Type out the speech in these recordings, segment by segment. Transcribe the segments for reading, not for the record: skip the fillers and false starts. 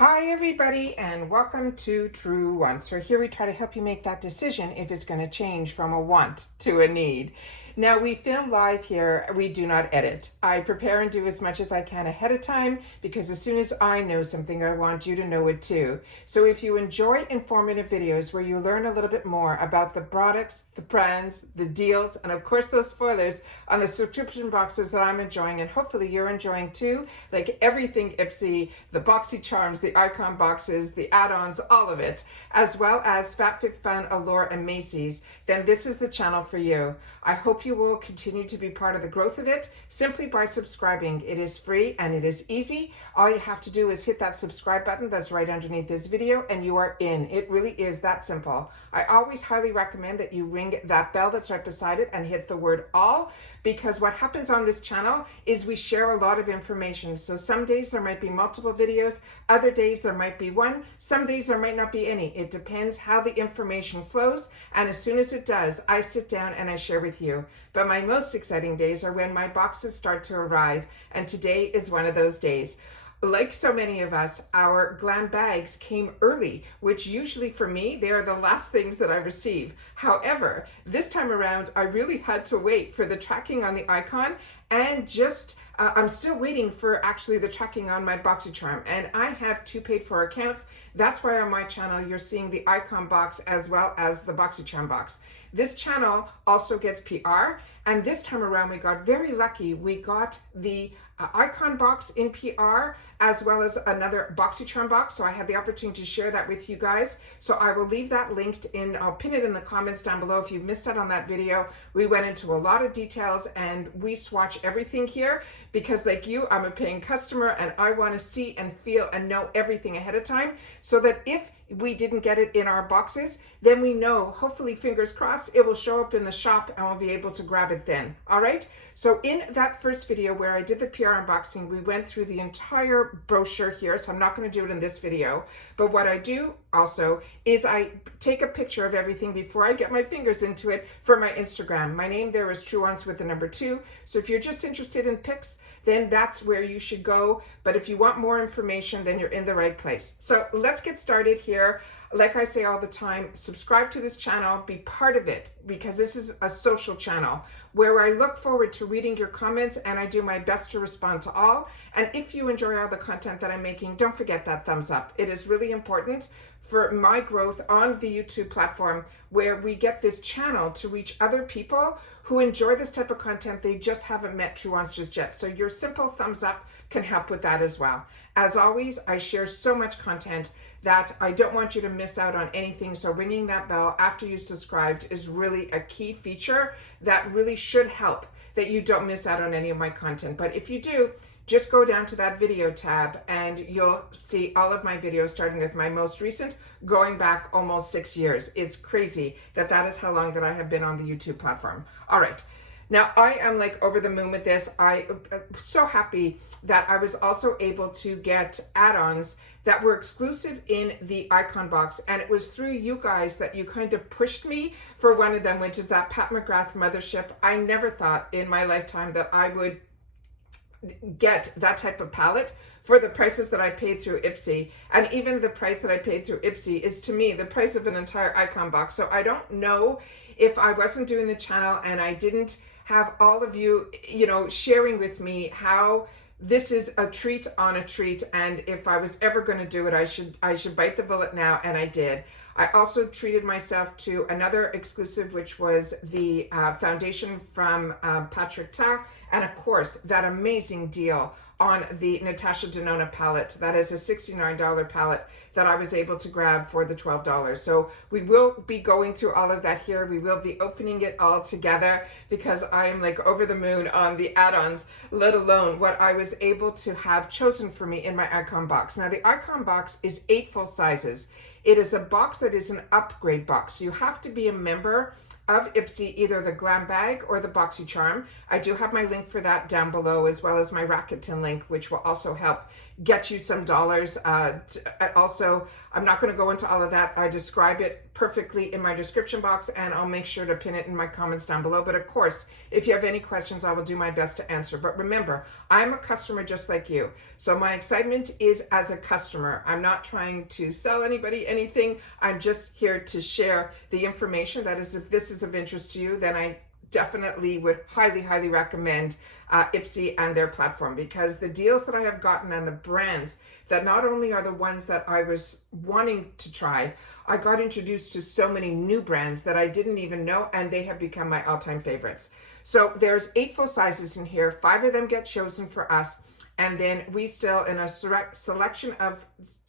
Hi everybody and welcome to Truewants. So here we try to help you make that decision if it's going to change from a want to a need. Now we film live here, we do not edit. I prepare and do as much as I can ahead of time because as soon as I know something, I want you to know it too. So if you enjoy informative videos where you learn a little bit more about the products, the brands, the deals, and of course those spoilers on the subscription boxes that I'm enjoying and hopefully you're enjoying too, like everything IPSY, the boxy charms, the icon boxes, the add-ons, all of it, as well as FabFitFun, Allure, and Macy's, then this is the channel for you. I hope you will continue to be part of the growth of it simply by subscribing. It is free and it is easy. All you have to do is hit that subscribe button that's right underneath this video and you are in. It really is that simple. I always highly recommend that you ring that bell that's right beside it and hit the word all, because what happens on this channel is we share a lot of information. So some days there might be multiple videos, other days there might be one, some days there might not be any. It depends how the information flows, and as soon as it does, I sit down and I share with you. But my most exciting days are when my boxes start to arrive, and today is one of those days. Like so many of us, our glam bags came early, which usually for me, they are the last things that I receive. However, this time around, I really had to wait for the tracking on the icon and just, I'm still waiting for actually the tracking on my BoxyCharm. And I have two paid for accounts. That's why on my channel, you're seeing the icon box as well as the BoxyCharm box. This channel also gets PR. And this time around, we got very lucky. We got the icon box in PR as well as another BoxyCharm box, so I had the opportunity to share that with you guys. So I will leave that linked in, I'll pin it in the comments down below if you missed out on that video. We went into a lot of details and we swatch everything here because like you, I'm a paying customer and I want to see and feel and know everything ahead of time so that if we didn't get it in our boxes, then we know, hopefully fingers crossed, it will show up in the shop and we'll be able to grab it then. All right. So in that first video where I did the PR unboxing, we went through the entire brochure here. So I'm not going to do it in this video, but what I do also is I take a picture of everything before I get my fingers into it for my Instagram. My name there is Truewants with the number 2. So if you're just interested in pics, then that's where you should go. But if you want more information, then you're in the right place. So let's get started here. Like I say all the time, subscribe to this channel, be part of it, because this is a social channel where I look forward to reading your comments and I do my best to respond to all. And if you enjoy all the content that I'm making, don't forget that thumbs up. It is really important for my growth on the YouTube platform where we get this channel to reach other people who enjoy this type of content. They just haven't met Truewants just yet. So your simple thumbs up can help with that as well. As always, I share so much content that I don't want you to miss out on anything. So ringing that bell after you subscribed is really a key feature that really should help that you don't miss out on any of my content. But if you do, just go down to that video tab and you'll see all of my videos starting with my most recent, going back almost 6 years. It's crazy that that is how long that I have been on the YouTube platform. All right. Now, I am like over the moon with this. I'm so happy that I was also able to get add-ons that were exclusive in the icon box. And it was through you guys that you kind of pushed me for one of them, which is that Pat McGrath Mothership. I never thought in my lifetime that I would get that type of palette for the prices that I paid through IPSY. And even the price that I paid through IPSY is to me the price of an entire icon box. So I don't know if I wasn't doing the channel and I didn't have all of you, sharing with me how this is a treat on a treat. And if I was ever going to do it, I should bite the bullet now. And I did. I also treated myself to another exclusive, which was the foundation from Patrick Ta. And of course, that amazing deal on the Natasha Denona palette. That is a $69 palette that I was able to grab for the $12. So we will be going through all of that here. We will be opening it all together because I am like over the moon on the add-ons, let alone what I was able to have chosen for me in my icon box. Now the icon box is 8 full sizes. It is a box that is an upgrade box. So you have to be a member of IPSY, either the glam bag or the BoxyCharm. I do have my link for that down below, as well as my Rakuten link, which will also help get you some dollars. Also, I'm not going to go into all of that. I describe it perfectly in my description box, and I'll make sure to pin it in my comments down below. But of course, if you have any questions, I will do my best to answer. But remember, I'm a customer just like you. So my excitement is as a customer. I'm not trying to sell anybody anything. I'm just here to share the information. That is, if this is of interest to you, then I definitely would highly recommend IPSY and their platform, because the deals that I have gotten and the brands that not only are the ones that I was wanting to try, I got introduced to so many new brands that I didn't even know, and they have become my all-time favorites. So there's 8 full sizes in here. 5 of them get chosen for us, and then we still, in a selection of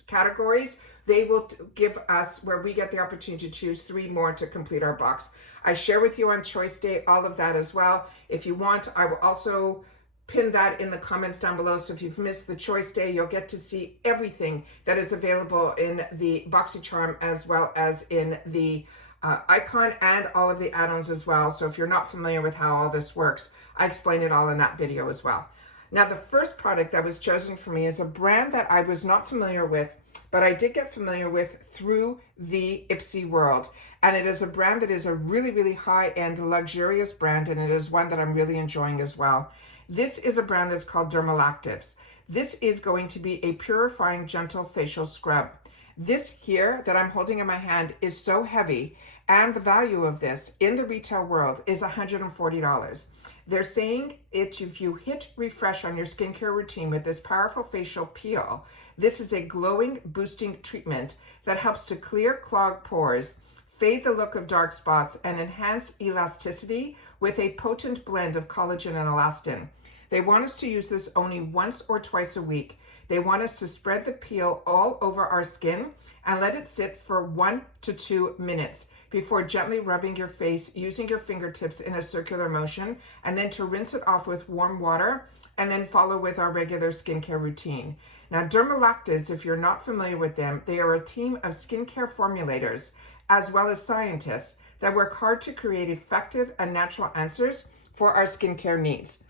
categories, they will give us where we get the opportunity to choose 3 more to complete our box. I share with you on choice day all of that as well. If you want, I will also pin that in the comments down below. So if you've missed the choice day, you'll get to see everything that is available in the BoxyCharm, as well as in the icon, and all of the add-ons as well. So if you're not familiar with how all this works, I explain it all in that video as well. Now, the first product that was chosen for me is a brand that I was not familiar with, but I did get familiar with through the IPSY world. And it is a brand that is a really high-end, luxurious brand, and it is one that I'm really enjoying as well. This is a brand that's called Dermalactives. This is going to be a purifying, gentle facial scrub. This here that I'm holding in my hand is so heavy, and the value of this in the retail world is $140. They're saying if you hit refresh on your skincare routine with this powerful facial peel, this is a glowing, boosting treatment that helps to clear clogged pores, fade the look of dark spots, and enhance elasticity with a potent blend of collagen and elastin. They want us to use this only once or twice a week. They want us to spread the peel all over our skin and let it sit for 1 to 2 minutes before gently rubbing your face using your fingertips in a circular motion, and then to rinse it off with warm water, and then follow with our regular skincare routine. Now, Dermalactives, if you're not familiar with them, they are a team of skincare formulators as well as scientists that work hard to create effective and natural answers for our skincare needs.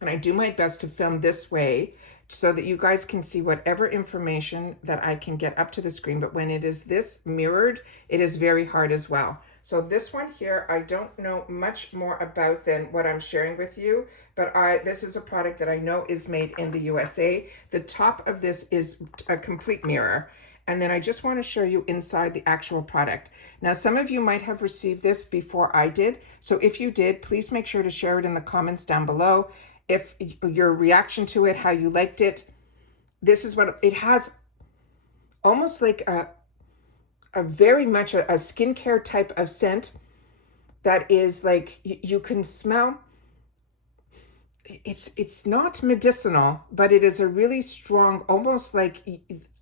And I do my best to film this way so that you guys can see whatever information that I can get up to the screen. But when it is this mirrored, it is very hard as well. So this one here, I don't know much more about than what I'm sharing with you, but this is a product that I know is made in the USA. The top of this is a complete mirror. And then I just want to show you inside the actual product. Now, some of you might have received this before I did. So if you did, please make sure to share it in the comments down below. If your reaction to it, how you liked it. This is what it has, almost like a very much a skincare type of scent that is like, you can smell. It's not medicinal, but it is a really strong, almost like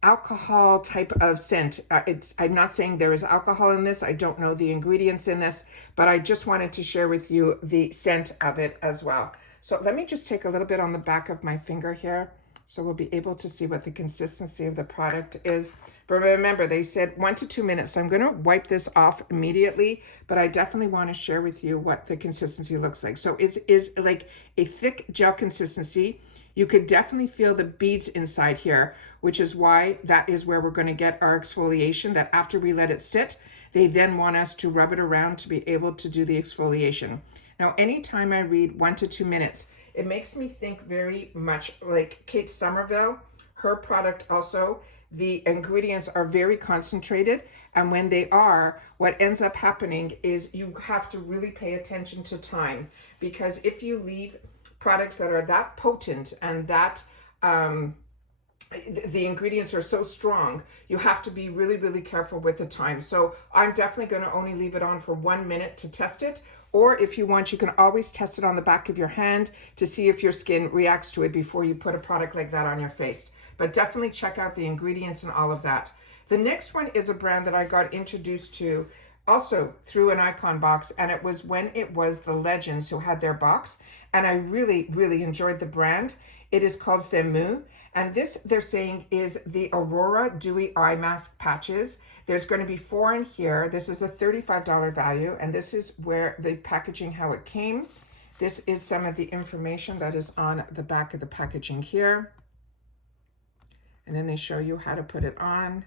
alcohol type of scent. I'm not saying there is alcohol in this. I don't know the ingredients in this, but I just wanted to share with you the scent of it as well. So let me just take a little bit on the back of my finger here, so we'll be able to see what the consistency of the product is. But remember, they said 1 to 2 minutes, so I'm going to wipe this off immediately, but I definitely want to share with you what the consistency looks like. So it is like a thick gel consistency. You could definitely feel the beads inside here, which is why that is where we're going to get our exfoliation, that after we let it sit, they then want us to rub it around to be able to do the exfoliation. Now, anytime I read 1 to 2 minutes, it makes me think very much like Kate Somerville. Her product also, the ingredients are very concentrated. And when they are, what ends up happening is you have to really pay attention to time. Because if you leave products that are that potent and that the ingredients are so strong, you have to be really careful with the time. So I'm definitely going to only leave it on for 1 minute to test it. Or if you want, you can always test it on the back of your hand to see if your skin reacts to it before you put a product like that on your face. But definitely check out the ingredients and all of that. The next one is a brand that I got introduced to also through an icon box, and it was when it was the Legends who had their box, and I really enjoyed the brand. It is called Femmue, and this, they're saying, is the Aurora Dewy Eye Mask Patches. There's going to be 4 in here. This is a $35 value, and this is where the packaging, how it came. This is some of the information that is on the back of the packaging here. And then they show you how to put it on.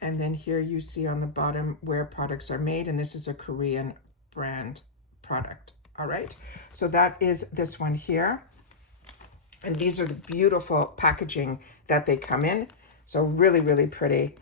And then here you see on the bottom where products are made, and this is a Korean brand product. All right, so that is this one here. And these are the beautiful packaging that they come in. So really, really pretty.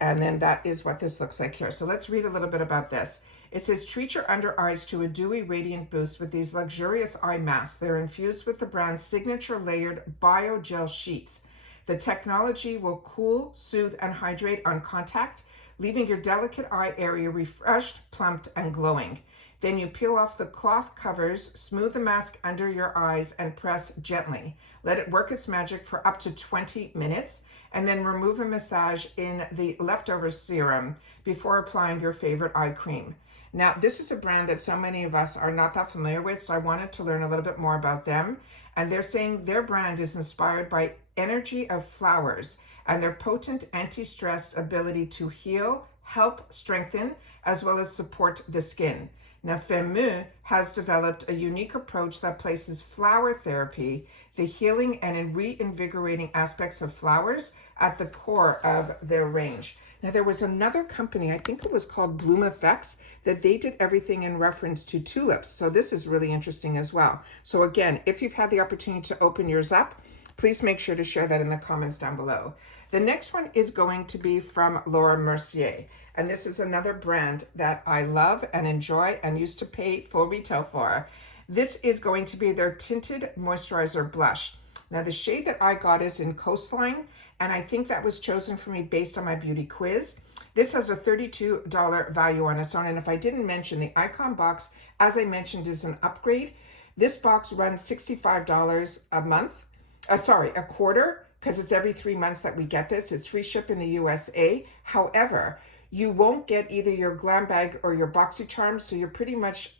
And then that is what this looks like here. So let's read a little bit about this. It says, treat your under eyes to a dewy, radiant boost with these luxurious eye masks. They're infused with the brand's signature layered biogel sheets. The technology will cool, soothe, and hydrate on contact, leaving your delicate eye area refreshed, plumped, and glowing. Then you peel off the cloth covers, smooth the mask under your eyes, and press gently. Let it work its magic for up to 20 minutes, and then remove and massage in the leftover serum before applying your favorite eye cream. Now, this is a brand that so many of us are not that familiar with, so I wanted to learn a little bit more about them. And they're saying their brand is inspired by energy of flowers and their potent anti-stress ability to heal, help strengthen, as well as support the skin. Now, Femmue has developed a unique approach that places flower therapy, the healing and reinvigorating aspects of flowers, at the core of their range. Now, there was another company, I think it was called Bloom Effects, that they did everything in reference to tulips. So this is really interesting as well. So again, if you've had the opportunity to open yours up, please make sure to share that in the comments down below. The next one is going to be from Laura Mercier. And this is another brand that I love and enjoy and used to pay full retail for. This is going to be their Tinted Moisturizer Blush. Now, the shade that I got is in Coastline, and I think that was chosen for me based on my beauty quiz. This has a $32 value on its own, and if I didn't mention, the Icon box, as I mentioned, is an upgrade. This box runs $65 a month, a quarter, because it's every 3 months that we get this. It's free ship in the USA. However, you won't get either your glam bag or your BoxyCharm, so you're pretty much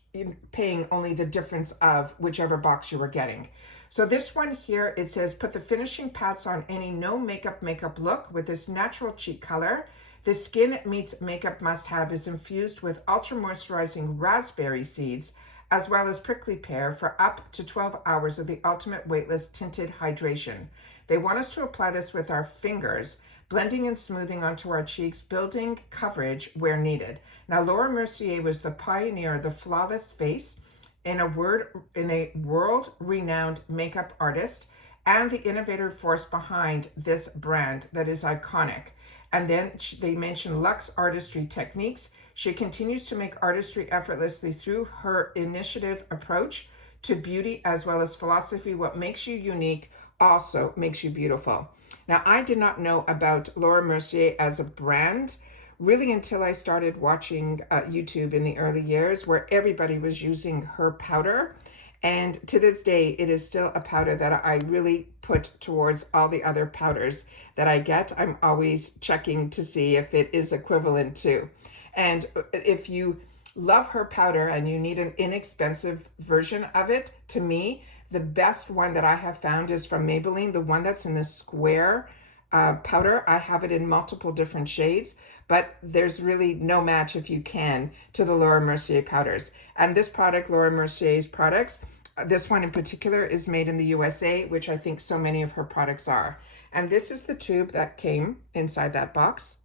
paying only the difference of whichever box you were getting. So this one here, it says, put the finishing pats on any no makeup look with this natural cheek color. The skin meets makeup must-have is infused with ultra moisturizing raspberry seeds, as well as prickly pear for up to 12 hours of the ultimate weightless tinted hydration. They want us to apply this with our fingers, blending and smoothing onto our cheeks, building coverage where needed. Now, Laura Mercier was the pioneer of the flawless face, in a world-renowned makeup artist, and the innovative force behind this brand that is iconic. And then they mention luxe artistry techniques. She continues to make artistry effortlessly through her initiative approach to beauty, as well as philosophy. What makes you unique also makes you beautiful. Now, I did not know about Laura Mercier as a brand really until I started watching YouTube in the early years, where everybody was using her powder. And to this day, it is still a powder that I really put towards all the other powders that I get. I'm always checking to see if it is equivalent to. And if you love her powder and you need an inexpensive version of it, to me, the best one that I have found is from Maybelline, the one that's in the square powder. I have it in multiple different shades, but there's really no match, if you can, to the Laura Mercier powders. And this product, Laura Mercier's products, this one in particular is made in the USA, which I think so many of her products are. And this is the tube that came inside that box.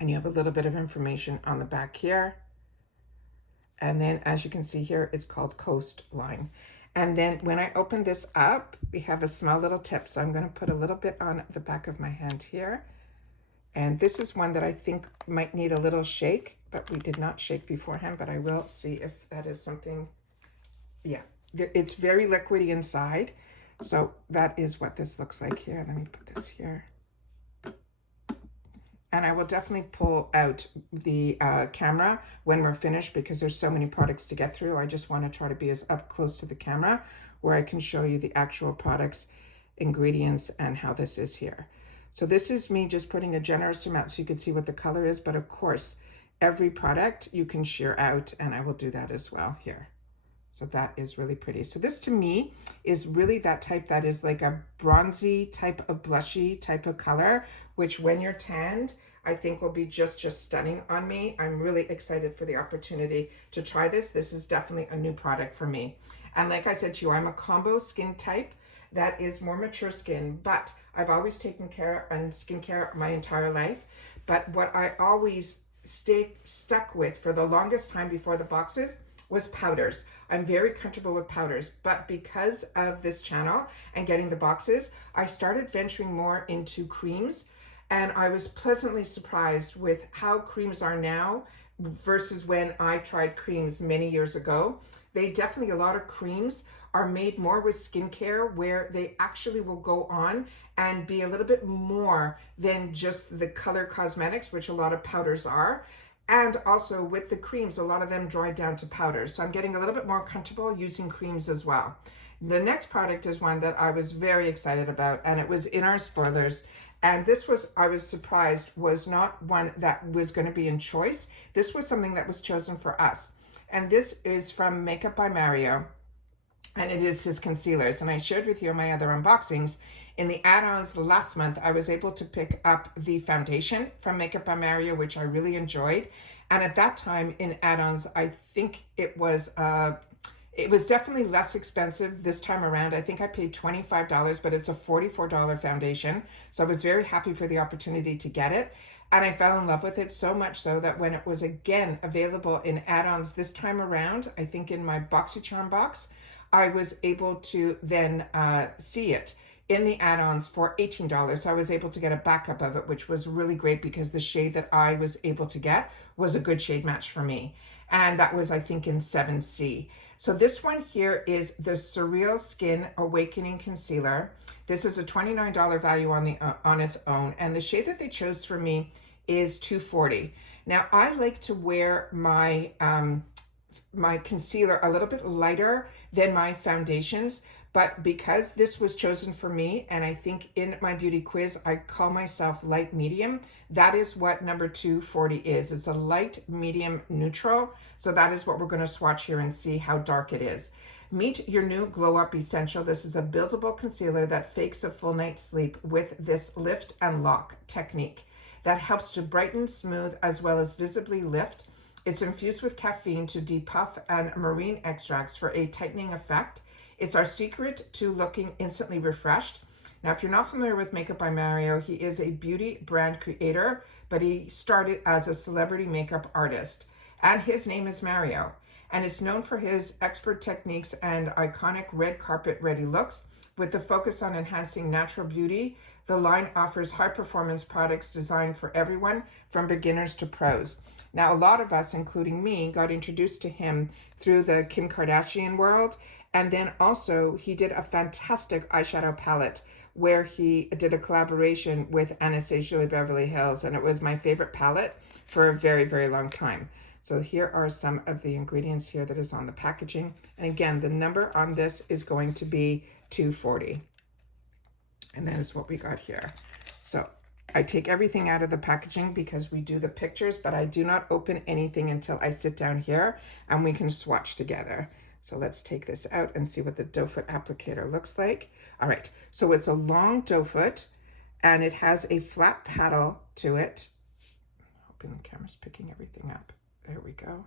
And you have a little bit of information on the back here. And then, as you can see here, it's called Coastline. And then when I open this up, we have a small little tip. So I'm going to put a little bit on the back of my hand here. And this is one that I think might need a little shake, but we did not shake beforehand, but I will see if that is something. Yeah, it's very liquidy inside. So that is what this looks like here. Let me put this here. And I will definitely pull out the camera when we're finished, because there's so many products to get through. I just want to try to be as up close to the camera where I can show you the actual products, ingredients, and how this is here. So this is me just putting a generous amount so you can see what the color is. But of course, every product you can shear out, and I will do that as well here. So that is really pretty. So this to me is really that type that is like a bronzy type of blushy type of color, which when you're tanned, I think will be just stunning on me. I'm really excited for the opportunity to try this. This is definitely a new product for me. And like I said to you, I'm a combo skin type that is more mature skin, but I've always taken care and skincare my entire life. But what I always stuck with for the longest time before the boxes was powders. I'm very comfortable with powders, but because of this channel and getting the boxes, I started venturing more into creams, and I was pleasantly surprised with how creams are now versus when I tried creams many years ago. They definitely, a lot of creams are made more with skincare where they actually will go on and be a little bit more than just the color cosmetics, which a lot of powders are. And also with the creams, a lot of them dry down to powders. So I'm getting a little bit more comfortable using creams as well. The next product is one that I was very excited about, and it was in our spoilers. And this was, I was surprised, was not one that was going to be in choice. This was something that was chosen for us. And this is from Makeup by Mario, and it is his concealers. And I shared with you in my other unboxings. In the add-ons last month, I was able to pick up the foundation from Makeup by Mario, which I really enjoyed. And at that time in add-ons, I think it was definitely less expensive this time around. I think I paid $25, but it's a $44 foundation. So I was very happy for the opportunity to get it. And I fell in love with it so much so that when it was again available in add-ons this time around, I think in my BoxyCharm box, I was able to then see it in the add-ons for $18. So I was able to get a backup of it, which was really great because the shade that I was able to get was a good shade match for me. And that was, I think, in 7C. So this one here is the Surreal Skin Awakening Concealer. This is a $29 value on its own. And the shade that they chose for me is 240. Now, I like to wear my my concealer a little bit lighter than my foundations, but because this was chosen for me, and I think in my beauty quiz I call myself light medium, that is what number 240 is. It's a light medium neutral, so that is what we're going to swatch here and see how dark it is. Meet your new Glow Up Essential. This is a buildable concealer that fakes a full night's sleep with this lift and lock technique that helps to brighten, smooth, as well as visibly lift. It's infused with caffeine to depuff and marine extracts for a tightening effect. It's our secret to looking instantly refreshed. Now, if you're not familiar with Makeup by Mario, he is a beauty brand creator, but he started as a celebrity makeup artist. And his name is Mario. And is known for his expert techniques and iconic red carpet ready looks. With the focus on enhancing natural beauty, the line offers high performance products designed for everyone from beginners to pros. Now, a lot of us, including me, got introduced to him through the Kim Kardashian world. And then also he did a fantastic eyeshadow palette where he did a collaboration with Anastasia Beverly Hills. And it was my favorite palette for a very, very long time. So here are some of the ingredients here that is on the packaging. And again, the number on this is going to be 240. And that is what we got here. So I take everything out of the packaging because we do the pictures, but I do not open anything until I sit down here and we can swatch together. So let's take this out and see what the doe foot applicator looks like. All right, so it's a long doe foot and it has a flat paddle to it. Hoping the camera's picking everything up. There we go.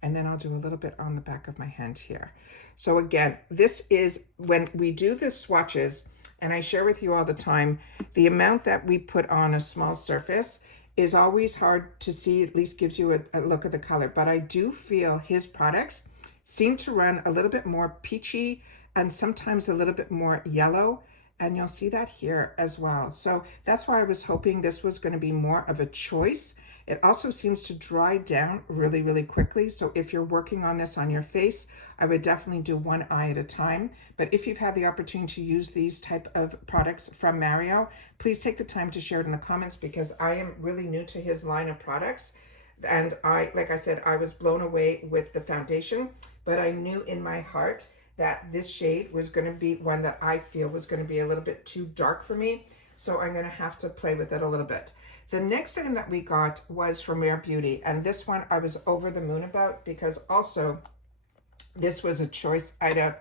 And then I'll do a little bit on the back of my hand here. So again, this is when we do the swatches, and I share with you all the time, the amount that we put on a small surface is always hard to see, at least gives you a look at the color. But I do feel his products seem to run a little bit more peachy and sometimes a little bit more yellow. And you'll see that here as well. So that's why I was hoping this was going to be more of a choice. It also seems to dry down really, really quickly. So if you're working on this on your face, I would definitely do one eye at a time. But if you've had the opportunity to use these type of products from Mario, please take the time to share it in the comments because I am really new to his line of products. And like I said, I was blown away with the foundation, but I knew in my heart that this shade was going to be one that I feel was going to be a little bit too dark for me. So I'm going to have to play with it a little bit. The next item that we got was from Rare Beauty. And this one I was over the moon about because also this was a choice item.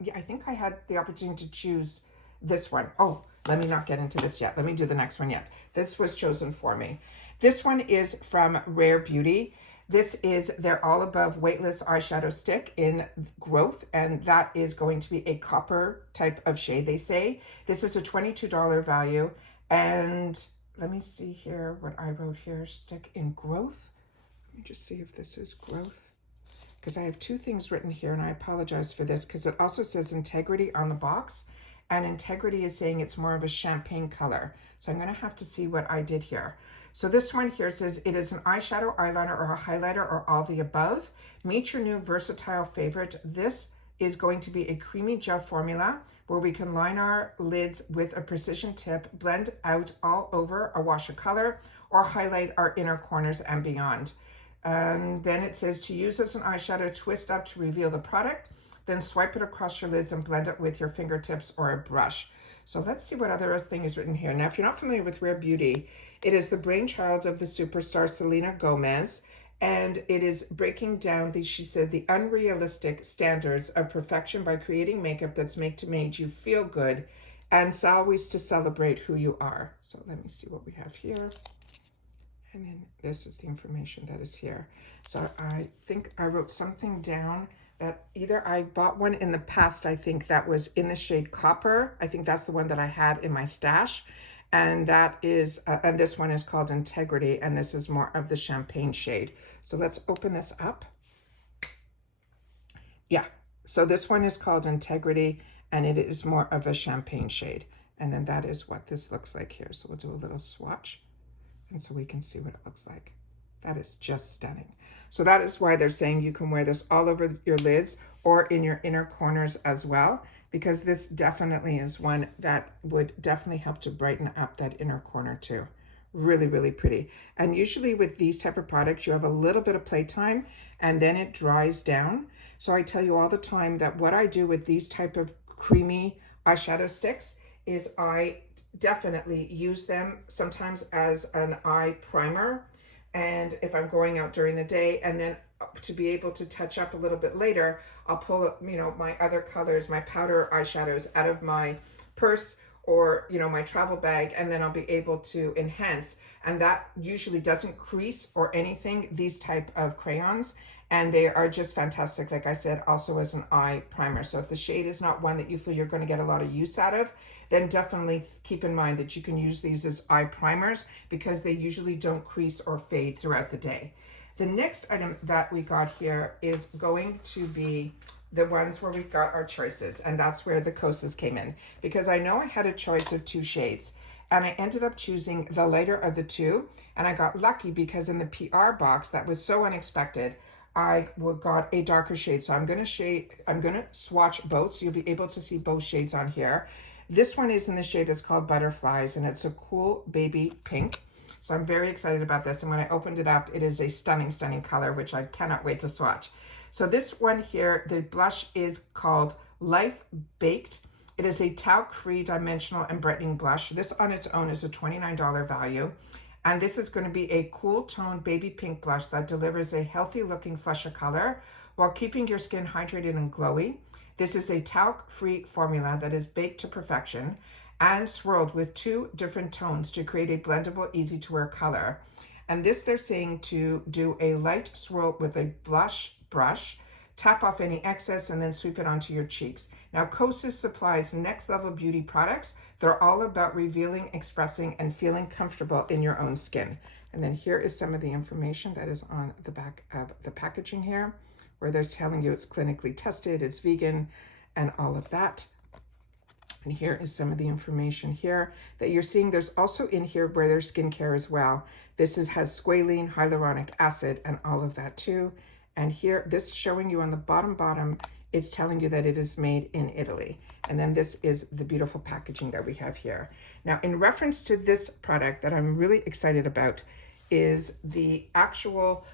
Yeah, I think I had the opportunity to choose this one. Oh, let me not get into this yet. Let me do the next one yet. This was chosen for me. This one is from Rare Beauty. This is their All Above Weightless Eyeshadow Stick in Growth, and that is going to be a copper type of shade, they say. This is a $22 value, and let me see here what I wrote here, Stick in Growth. Let me just see if this is Growth, because I have two things written here, and I apologize for this, because it also says Integrity on the box, and Integrity is saying it's more of a champagne color. So I'm going to have to see what I did here. So this one here says it is an eyeshadow, eyeliner, or a highlighter, or all the above. Meet your new versatile favorite. This is going to be a creamy gel formula where we can line our lids with a precision tip, blend out all over a wash of color, or highlight our inner corners and beyond. Then it says to use as an eyeshadow, twist up to reveal the product, then swipe it across your lids and blend it with your fingertips or a brush. So let's see what other thing is written here. Now, if you're not familiar with Rare Beauty, it is the brainchild of the superstar Selena Gomez, and it is breaking down she said, the unrealistic standards of perfection by creating makeup that's made you feel good and always to celebrate who you are. So let me see what we have here. And then this is the information that is here. So I think I wrote something down that either I bought one in the past, I think that was in the shade Copper. I think that's the one that I had in my stash. And that is, and this one is called Integrity, and this is more of the champagne shade. So let's open this up. Yeah, so this one is called Integrity, and it is more of a champagne shade. And then that is what this looks like here. So we'll do a little swatch, and so we can see what it looks like. That is just stunning. So that is why they're saying you can wear this all over your lids or in your inner corners as well, because this definitely is one that would definitely help to brighten up that inner corner too. Really, really pretty. And usually with these type of products, you have a little bit of playtime and then it dries down. So I tell you all the time that what I do with these type of creamy eyeshadow sticks is I definitely use them sometimes as an eye primer, and if I'm going out during the day, and then to be able to touch up a little bit later, I'll pull, my other colors, my powder eyeshadows out of my purse or, my travel bag, and then I'll be able to enhance. And that usually doesn't crease or anything, these type of crayons. And they are just fantastic, like I said, also as an eye primer. So if the shade is not one that you feel you're going to get a lot of use out of, then definitely keep in mind that you can use these as eye primers because they usually don't crease or fade throughout the day. The next item that we got here is going to be the ones where we got our choices, and that's where the Kosas came in, because I know I had a choice of 2 shades. And I ended up choosing the lighter of the 2, and I got lucky because in the PR box, that was so unexpected, I got a darker shade. So I'm gonna swatch both, so you'll be able to see both shades on here. This one is in the shade that's called Butterflies, and it's a cool baby pink. So I'm very excited about this. And when I opened it up, it is a stunning, stunning color, which I cannot wait to swatch. So this one here, the blush is called Life Baked. It is a talc-free dimensional and brightening blush. This on its own is a $29 value. And this is going to be a cool toned baby pink blush that delivers a healthy looking flush of color while keeping your skin hydrated and glowy. This is a talc-free formula that is baked to perfection and swirled with 2 different tones to create a blendable, easy to wear color. And this they're saying to do a light swirl with a blush brush, tap off any excess, and then sweep it onto your cheeks. Now, Kosas supplies next level beauty products. They're all about revealing, expressing, and feeling comfortable in your own skin. And then here is some of the information that is on the back of the packaging here, where they're telling you it's clinically tested, it's vegan, and all of that. And here is some of the information here that you're seeing. There's also in here where there's skincare as well. This has squalene, hyaluronic acid, and all of that too. And here, this showing you on the bottom, it's telling you that it is made in Italy. And then this is the beautiful packaging that we have here. Now, in reference to this product that I'm really excited about is the actual,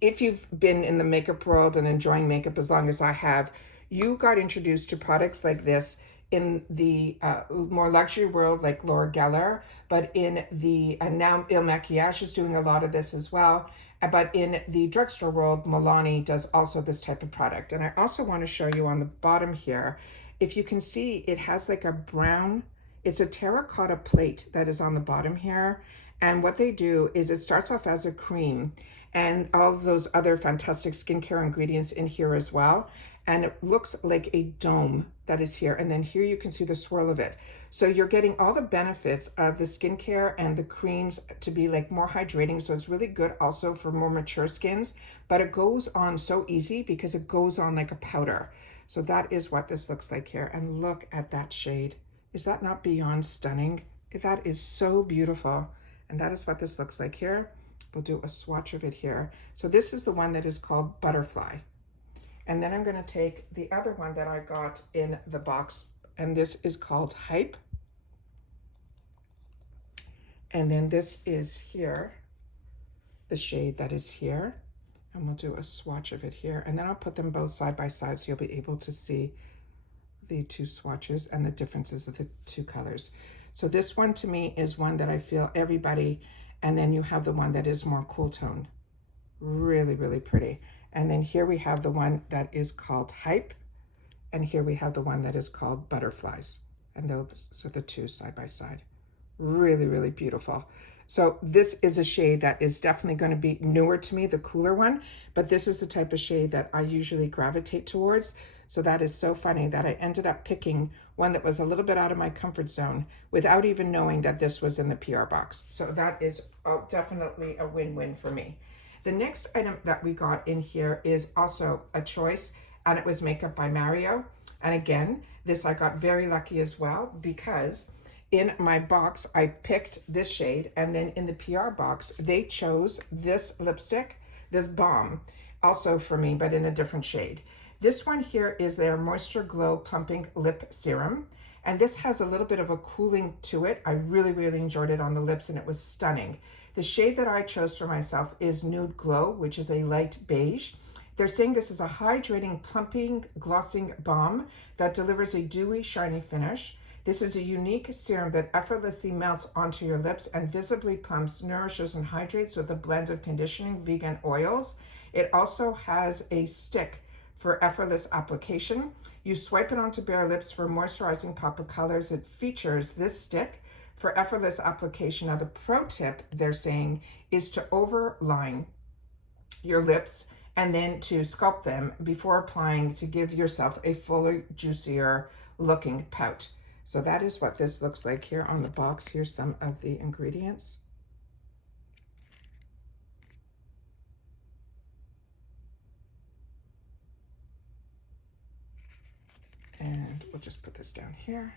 if you've been in the makeup world and enjoying makeup as long as I have, you got introduced to products like this in the more luxury world like Laura Geller, but in the, now Il Maquillage is doing a lot of this as well. But in the drugstore world, Milani does also this type of product. And I also want to show you on the bottom here, if you can see, it has like a brown, it's a terracotta plate that is on the bottom here. And what they do is it starts off as a cream, and all of those other fantastic skincare ingredients in here as well. And it looks like a dome that is here. And then here you can see the swirl of it. So you're getting all the benefits of the skincare and the creams to be like more hydrating. So it's really good also for more mature skins, but it goes on so easy because it goes on like a powder. So that is what this looks like here. And look at that shade. Is that not beyond stunning? That is so beautiful. And that is what this looks like here. We'll do a swatch of it here. So this is the one that is called Butterfly. And then I'm going to take the other one that I got in the box, and this is called Hype. And then this is here, the shade that is here. And we'll do a swatch of it here. And then I'll put them both side by side so you'll be able to see the two swatches and the differences of the two colors. So this one to me is one that I feel everybody, and then you have the one that is more cool tone. Really, really pretty. And then here we have the one that is called Hype. And here we have the one that is called Butterflies. And those are the two side by side. Really, really beautiful. So this is a shade that is definitely going to be newer to me, the cooler one. But this is the type of shade that I usually gravitate towards. So that is so funny that I ended up picking one that was a little bit out of my comfort zone without even knowing that this was in the PR box. So that is definitely a win-win for me. The next item that we got in here is also a choice, and it was Makeup by Mario. And again, this I got very lucky as well, because in my box, I picked this shade, and then in the PR box, they chose this lipstick, this balm, also for me, but in a different shade. This one here is their Moisture Glow Plumping Lip Serum, and this has a little bit of a cooling to it. I really, really enjoyed it on the lips, and it was stunning. The shade that I chose for myself is Nude Glow, which is a light beige. They're saying this is a hydrating, plumping, glossing balm that delivers a dewy, shiny finish. This is a unique serum that effortlessly melts onto your lips and visibly plumps, nourishes, and hydrates with a blend of conditioning vegan oils. It also has a stick for effortless application. You swipe it onto bare lips for moisturizing pop of colors. It features this stick for effortless application. Now the pro tip they're saying is to overline your lips and then to sculpt them before applying to give yourself a fuller, juicier looking pout. So that is what this looks like here on the box. Here's some of the ingredients. And we'll just put this down here.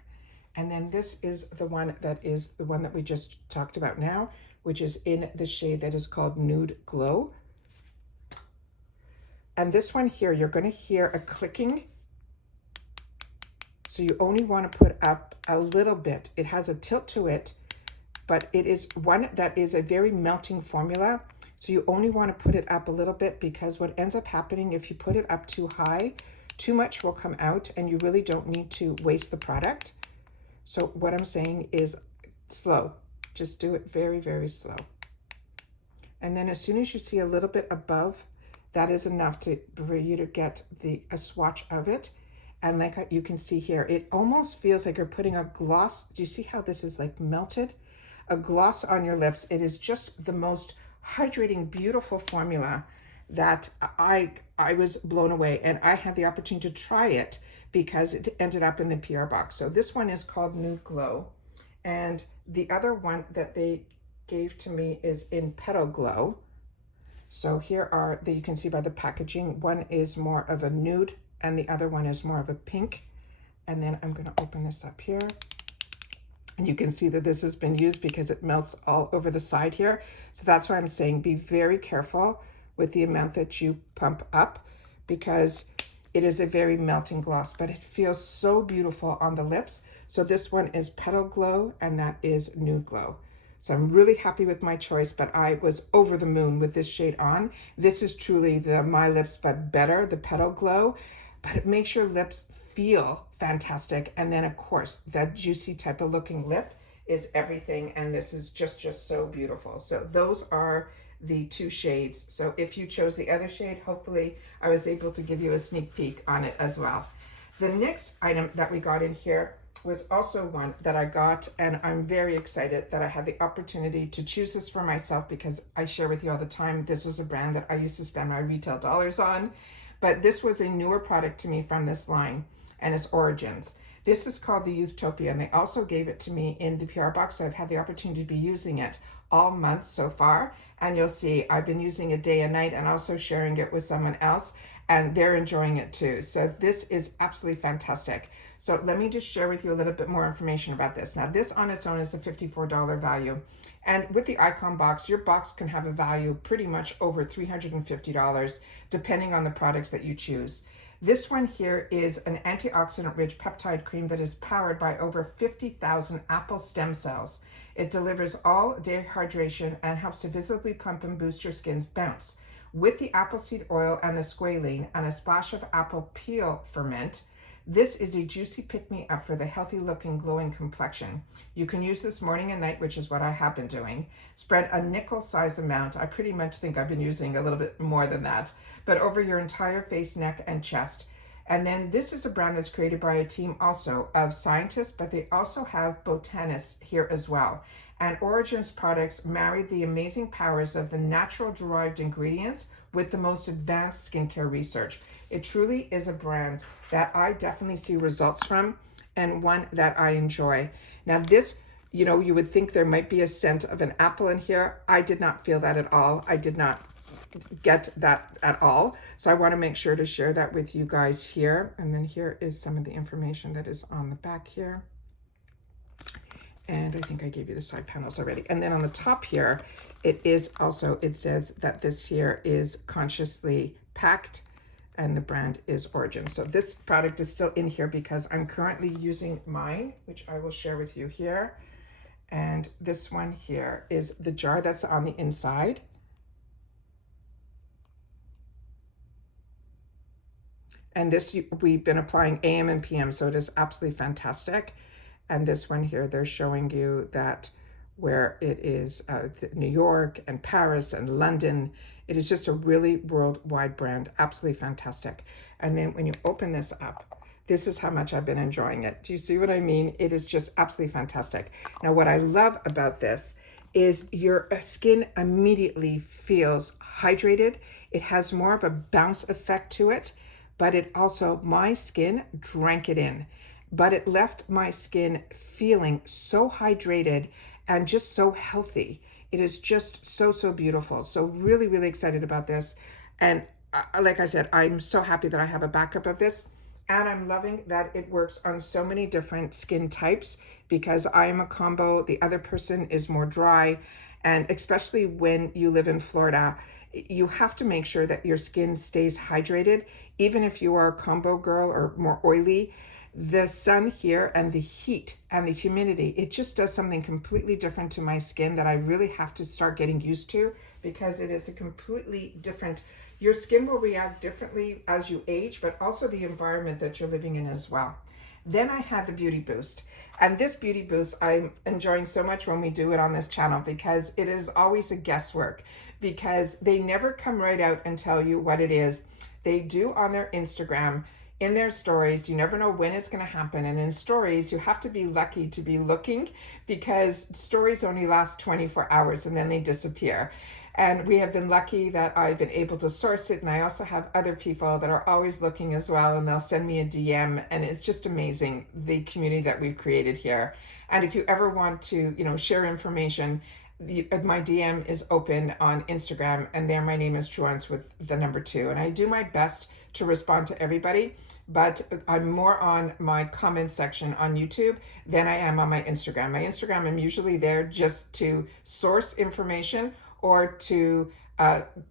And then this is the one that we just talked about now, which is in the shade that is called Nude Glow. And this one here, you're going to hear a clicking. So you only want to put up a little bit. It has a tilt to it, but it is one that is a very melting formula. So you only want to put it up a little bit, because what ends up happening if you put it up too high, too much will come out and you really don't need to waste the product. So what I'm saying is slow. Just do it very, very slow. And then as soon as you see a little bit above, that is enough for you to get a swatch of it. And like you can see here, it almost feels like you're putting a gloss. Do you see how this is like melted? A gloss on your lips. It is just the most hydrating, beautiful formula that I was blown away. And I had the opportunity to try it because it ended up in the PR box. So this one is called Nude Glow. And the other one that they gave to me is in Petal Glow. So here are you can see by the packaging, one is more of a nude and the other one is more of a pink. And then I'm going to open this up here. And you can see that this has been used because it melts all over the side here. So that's why I'm saying be very careful with the amount that you pump up, because it is a very melting gloss, but it feels so beautiful on the lips. So this one is Petal Glow and that is Nude Glow. So I'm really happy with my choice, but I was over the moon with this shade on. This is truly the My Lips But Better, the Petal Glow, but it makes your lips feel fantastic. And then of course, that juicy type of looking lip is everything. And this is just so beautiful. So those are the two shades. So if you chose the other shade, hopefully I was able to give you a sneak peek on it as well. The next item that we got in here was also one that I got, and I'm very excited that I had the opportunity to choose this for myself, because I share with you all the time, this was a brand that I used to spend my retail dollars on, but this was a newer product to me from this line, and it's Origins. This is called the Youthtopia, and they also gave it to me in the PR box, so I've had the opportunity to be using it all month so far, and you'll see I've been using it day and night and also sharing it with someone else, and they're enjoying it too. So this is absolutely fantastic. So let me just share with you a little bit more information about this. Now, this on its own is a $54 value. And with the icon box, your box can have a value pretty much over $350, depending on the products that you choose. This one here is an antioxidant-rich peptide cream that is powered by over 50,000 apple stem cells. It delivers all-day hydration and helps to visibly plump and boost your skin's bounce. With the apple seed oil and the squalene and a splash of apple peel ferment, this is a juicy pick-me-up for the healthy-looking, glowing complexion. You can use this morning and night, which is what I have been doing. Spread a nickel-size amount. I pretty much think I've been using a little bit more than that, but over your entire face, neck, and chest. And then this is a brand that's created by a team also of scientists, but they also have botanists here as well. And Origins products marry the amazing powers of the natural derived ingredients with the most advanced skincare research. It truly is a brand that I definitely see results from, and one that I enjoy. Now this, you know, you would think there might be a scent of an apple in here. I did not feel that at all. I did not get that at all. So I want to make sure to share that with you guys here. And then here is some of the information that is on the back here. And I think I gave you the side panels already. And then on the top here, it says that this here is consciously packed, and the brand is Origin. So this product is still in here because I'm currently using mine, which I will share with you here. And this one here is the jar that's on the inside. And this, we've been applying AM and PM, so it is absolutely fantastic. And this one here, they're showing you that where it is New York and Paris and London. It is just a really worldwide brand, absolutely fantastic. And then when you open this up, this is how much I've been enjoying it. Do you see what I mean? It is just absolutely fantastic. Now, what I love about this is your skin immediately feels hydrated. It has more of a bounce effect to it, but it also, my skin drank it in, but it left my skin feeling so hydrated and just so healthy. It is just so, so beautiful. So really, really excited about this. And like I said, I'm so happy that I have a backup of this. And I'm loving that it works on so many different skin types, because I am a combo. The other person is more dry. And especially when you live in Florida, you have to make sure that your skin stays hydrated. Even if you are a combo girl or more oily, the sun here and the heat and the humidity, it just does something completely different to my skin that I really have to start getting used to, because it is a completely different, your skin will react differently as you age, but also the environment that you're living in as well. Then I had the Beauty Boost. And this Beauty Boost, I'm enjoying so much when we do it on this channel, because it is always a guesswork, because they never come right out and tell you what it is. They do on their Instagram, in their stories. You never know when it's going to happen. And in stories, you have to be lucky to be looking, because stories only last 24 hours and then they disappear. And we have been lucky that I've been able to source it. And I also have other people that are always looking as well, and they'll send me a DM. And it's just amazing, the community that we've created here. And if you ever want to, you know, share information, my DM is open on Instagram, and there my name is Truewants with the number 2. And I do my best to respond to everybody, but I'm more on my comment section on YouTube than I am on my Instagram. My Instagram, I'm usually there just to source information or to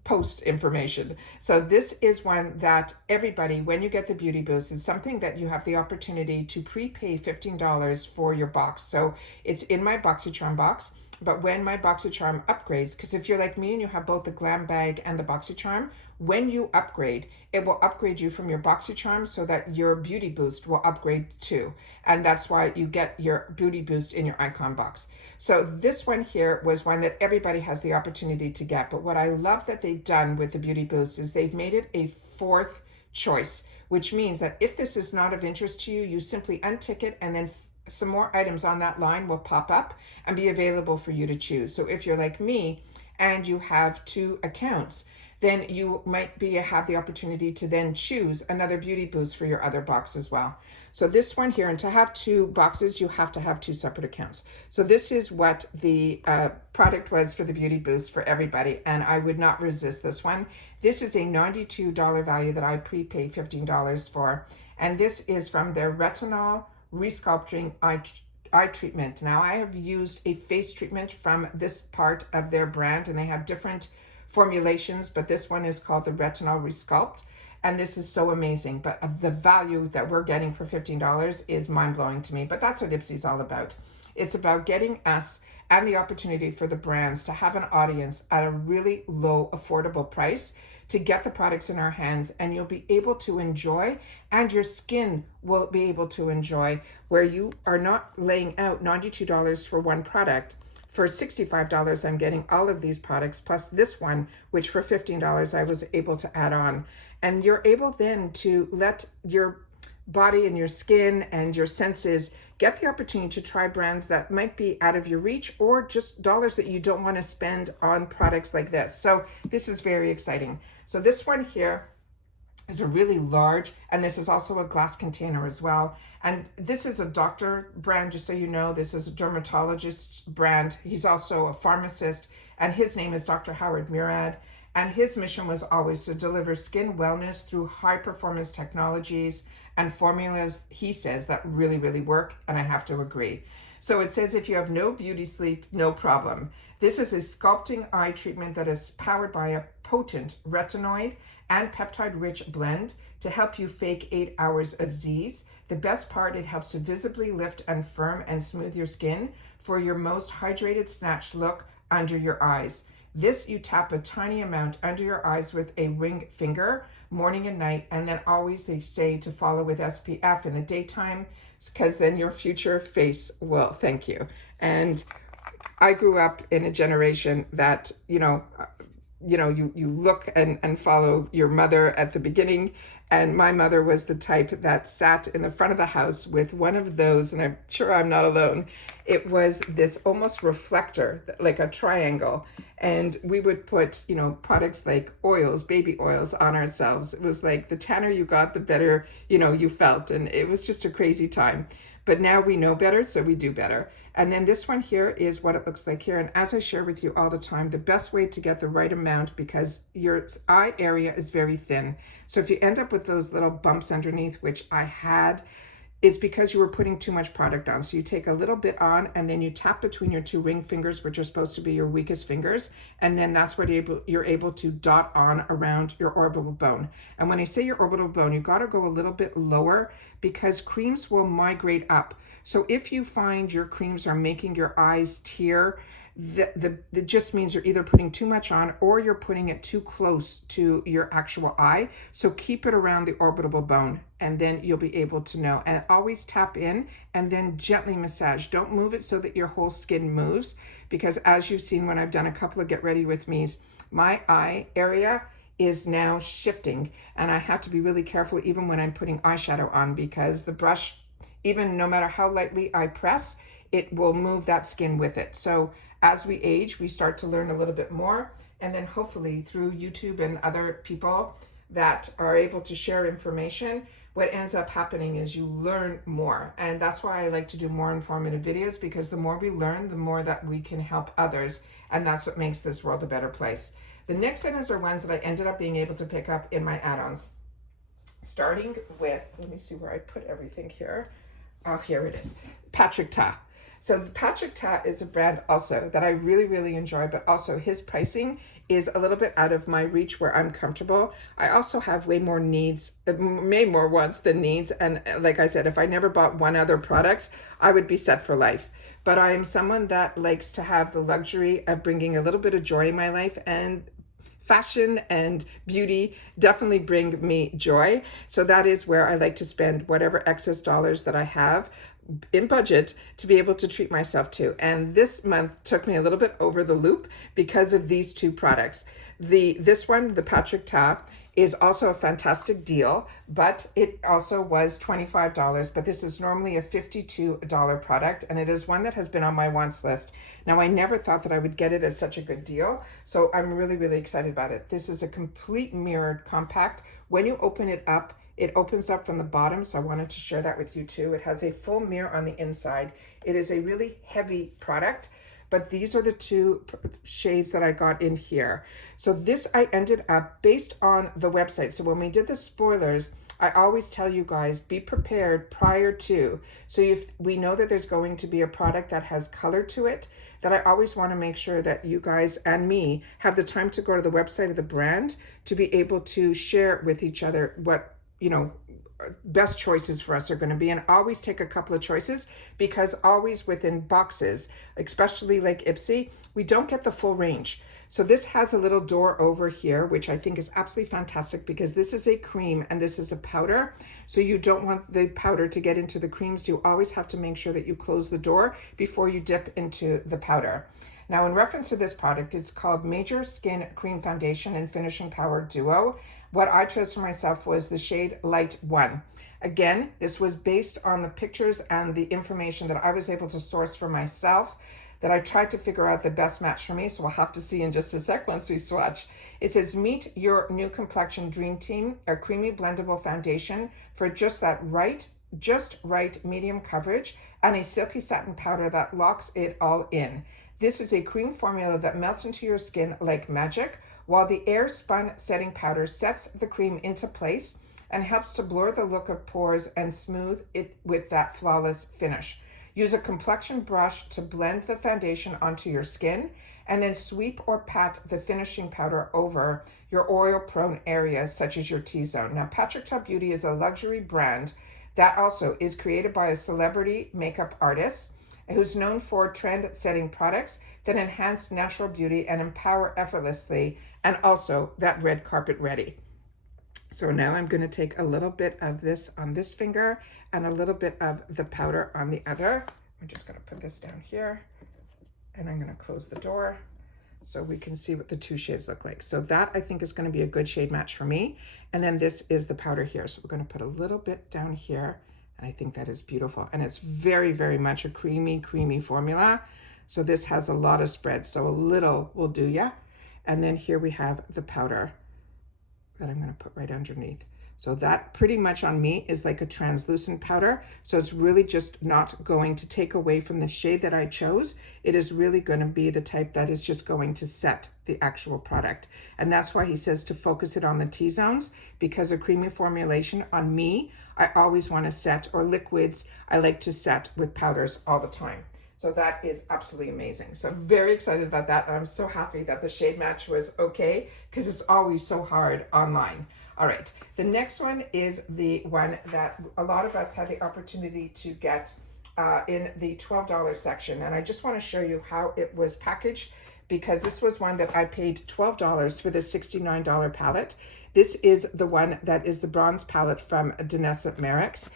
post information. So this is one that everybody, when you get the Beauty Boost, it's something that you have the opportunity to prepay $15 for your box. So it's in my BoxyCharm box. But when my BoxyCharm upgrades, because if you're like me and you have both the Glam Bag and the BoxyCharm, when you upgrade, it will upgrade you from your BoxyCharm so that your Beauty Boost will upgrade too. And that's why you get your Beauty Boost in your icon box. So this one here was one that everybody has the opportunity to get. But what I love that they've done with the Beauty Boost is they've made it a 4th choice, which means that if this is not of interest to you, you simply untick it and then some more items on that line will pop up and be available for you to choose. So if you're like me and you have 2 accounts, then you might have the opportunity to then choose another beauty boost for your other box as well. So this one here, and to have 2 boxes, you have to have 2 separate accounts. So this is what the product was for the beauty boost for everybody, and I would not resist this one. This is a $92 value that I prepaid $15 for, and this is from their Retinol Resculpting Eye Treatment. Now, I have used a face treatment from this part of their brand, and they have different formulations, but this one is called the Retinol Resculpt, and this is so amazing. But the value that we're getting for $15 is mind-blowing to me, but that's what IPSY is all about. It's about getting us and the opportunity for the brands to have an audience at a really low, affordable price to get the products in our hands, and you'll be able to enjoy, and your skin will be able to enjoy, where you are not laying out $92 for one product. For $65, I'm getting all of these products, plus this one, which for $15 I was able to add on. And you're able then to let your body and your skin and your senses get the opportunity to try brands that might be out of your reach, or just dollars that you don't want to spend on products like this. So this is very exciting. So this one here is a really large, and this is also a glass container as well. And this is a doctor brand, just so you know. This is a dermatologist brand. He's also a pharmacist, and his name is Dr. Howard Murad. And his mission was always to deliver skin wellness through high performance technologies and formulas, he says, that really, really work. And I have to agree. So it says, if you have no beauty sleep, no problem. This is a sculpting eye treatment that is powered by a potent retinoid and peptide-rich blend to help you fake 8 hours of Z's. The best part, it helps to visibly lift and firm and smooth your skin for your most hydrated, snatched look under your eyes. This, you tap a tiny amount under your eyes with a ring finger, morning and night, and then always they say to follow with SPF in the daytime, because then your future face will thank you. And I grew up in a generation that, you look and follow your mother at the beginning. And my mother was the type that sat in the front of the house with one of those, and I'm sure I'm not alone. It was this almost reflector, like a triangle. And we would put, products like oils, baby oils on ourselves. It was like the tanner you got, the better, you felt. And it was just a crazy time. But now we know better, so we do better. And then this one here is what it looks like here. And as I share with you all the time, the best way to get the right amount, because your eye area is very thin. So if you end up with those little bumps underneath, which I had, it's because you were putting too much product on. So you take a little bit on, and then you tap between your 2 ring fingers, which are supposed to be your weakest fingers. And then that's what you're able to dot on around your orbital bone. And when I say your orbital bone, you got to go a little bit lower, because creams will migrate up. So if you find your creams are making your eyes tear, that just means you're either putting too much on, or you're putting it too close to your actual eye. So keep it around the orbital bone, and then you'll be able to know. And always tap in and then gently massage. Don't move it so that your whole skin moves, because as you've seen when I've done a couple of get ready with me's, my eye area is now shifting, and I have to be really careful even when I'm putting eyeshadow on, because the brush, even no matter how lightly I press, it will move that skin with it. So as we age, we start to learn a little bit more, and then hopefully through YouTube and other people that are able to share information, what ends up happening is you learn more. And that's why I like to do more informative videos, because the more we learn, the more that we can help others, and that's what makes this world a better place. The next items are ones that I ended up being able to pick up in my add-ons. Starting with, let me see where I put everything here. Oh, here it is. Patrick Ta. So the Patrick Ta is a brand also that I really, really enjoy, but also his pricing is a little bit out of my reach where I'm comfortable. I also have way more wants than needs. And like I said, if I never bought one other product, I would be set for life. But I am someone that likes to have the luxury of bringing a little bit of joy in my life, and fashion and beauty definitely bring me joy. So that is where I like to spend whatever excess dollars that I have in budget to be able to treat myself to. And this month took me a little bit over the loop because of these 2 products. This one, the Patrick Ta, is also a fantastic deal, but it also was $25. But this is normally a $52 product, and it is one that has been on my wants list. Now, I never thought that I would get it at such a good deal, so I'm really, really excited about it. This is a complete mirrored compact. When you open it up, it opens up from the bottom, so I wanted to share that with you too. It has a full mirror on the inside. It is a really heavy product, but these are the two shades that I got in here. So this I ended up based on the website. So when we did the spoilers, I always tell you guys, be prepared prior to. So if we know that there's going to be a product that has color to it, that I always want to make sure that you guys and me have the time to go to the website of the brand to be able to share with each other what, best choices for us are going to be, and always take a couple of choices, because always within boxes, especially like IPSY, we don't get the full range. So this has a little door over here, which I think is absolutely fantastic, because this is a cream and this is a powder. So you don't want the powder to get into the creams. You always have to make sure that you close the door before you dip into the powder. Now, in reference to this product, it's called Major Skin Cream Foundation and Finishing Power Duo. What I chose for myself was the shade Light 1. Again, this was based on the pictures and the information that I was able to source for myself, that I tried to figure out the best match for me. So we'll have to see in just a sec once we swatch. It says, meet your new complexion dream team, a creamy blendable foundation for just right medium coverage, and a silky satin powder that locks it all in. This is a cream formula that melts into your skin like magic, while the air spun setting powder sets the cream into place and helps to blur the look of pores and smooth it with that flawless finish. Use a complexion brush to blend the foundation onto your skin, and then sweep or pat the finishing powder over your oil-prone areas such as your T-zone. Now, Patrick Ta Beauty is a luxury brand that also is created by a celebrity makeup artist who's known for trend-setting products that enhance natural beauty and empower effortlessly, and also that red carpet ready. So now I'm going to take a little bit of this on this finger and a little bit of the powder on the other. I'm just going to put this down here, and I'm going to close the door so we can see what the two shades look like. So that I think is going to be a good shade match for me. And then this is the powder here. So we're going to put a little bit down here, and I think that is beautiful. And it's very, very much a creamy formula. So this has a lot of spread, so a little will do ya. And then here we have the powder that I'm going to put right underneath. So that pretty much on me is like a translucent powder. So it's really just not going to take away from the shade that I chose. It is really going to be the type that is just going to set the actual product. And that's why he says to focus it on the T-zones, because a creamy formulation on me, I always want to set, or liquids, I like to set with powders all the time. So that is absolutely amazing. So I'm very excited about that. And I'm so happy that the shade match was okay, because it's always so hard online. All right, the next one is the one that a lot of us had the opportunity to get in the $12 section. And I just want to show you how it was packaged, because this was one that I paid $12 for the $69 palette. This is the one that is the bronze palette from Danessa Merrick's.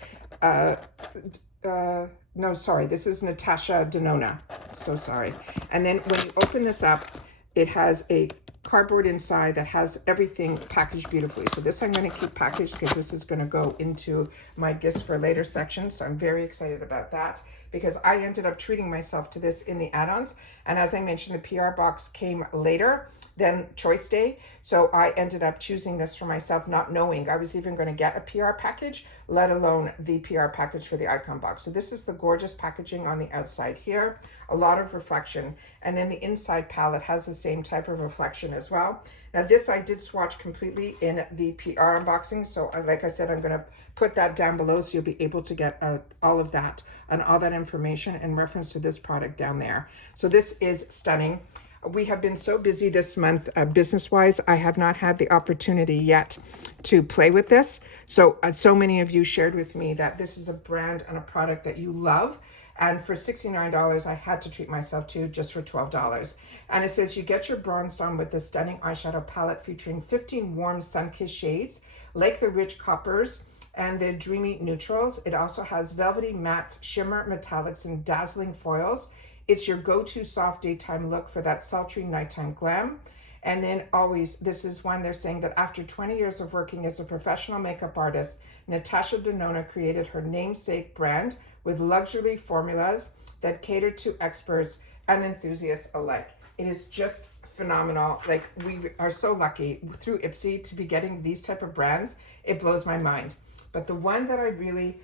No, sorry, this is Natasha Denona. So sorry. And then when you open this up, it has a cardboard inside that has everything packaged beautifully. So this I'm going to keep packaged, because this is going to go into my gifts for later section. So I'm very excited about that, because I ended up treating myself to this in the add-ons. And as I mentioned, the PR box came later than Choice Day. So I ended up choosing this for myself, not knowing I was even going to get a PR package, let alone the PR package for the icon box. So this is the gorgeous packaging on the outside here, a lot of reflection. And then the inside palette has the same type of reflection as well. Now this I did swatch completely in the PR unboxing. So like I said, I'm going to put that down below so you'll be able to get all of that and all that information in reference to this product down there. So this is stunning. We have been so busy this month business-wise, I have not had the opportunity yet to play with this. So many of you shared with me that this is a brand and a product that you love. And for $69, I had to treat myself to just for $12. And it says you get your bronzed on with the stunning eyeshadow palette featuring 15 warm sun-kissed shades, like the rich coppers and the dreamy neutrals. It also has velvety mattes, shimmer metallics, and dazzling foils. It's your go-to soft daytime look for that sultry nighttime glam. And then always, this is one they're saying that after 20 years of working as a professional makeup artist, Natasha Denona created her namesake brand with luxury formulas that cater to experts and enthusiasts alike. It is just phenomenal. Like, we are so lucky through IPSY to be getting these type of brands. It blows my mind. But the one that I really,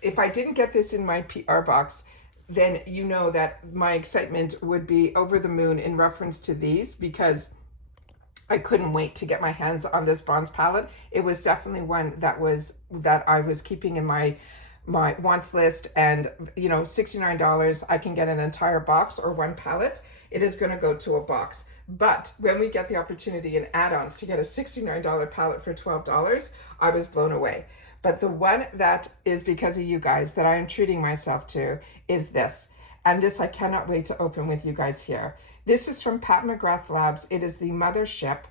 if I didn't get this in my PR box, then you know that my excitement would be over the moon in reference to these, because I couldn't wait to get my hands on this bronze palette. It was definitely one that I was keeping in my wants list, and you know, $69, I can get an entire box or one palette. It is going to go to a box. But when we get the opportunity in add-ons to get a $69 palette for $12, I was blown away. But the one that is because of you guys that I am treating myself to is this. And this I cannot wait to open with you guys here. This is from Pat McGrath Labs. It is the Mothership.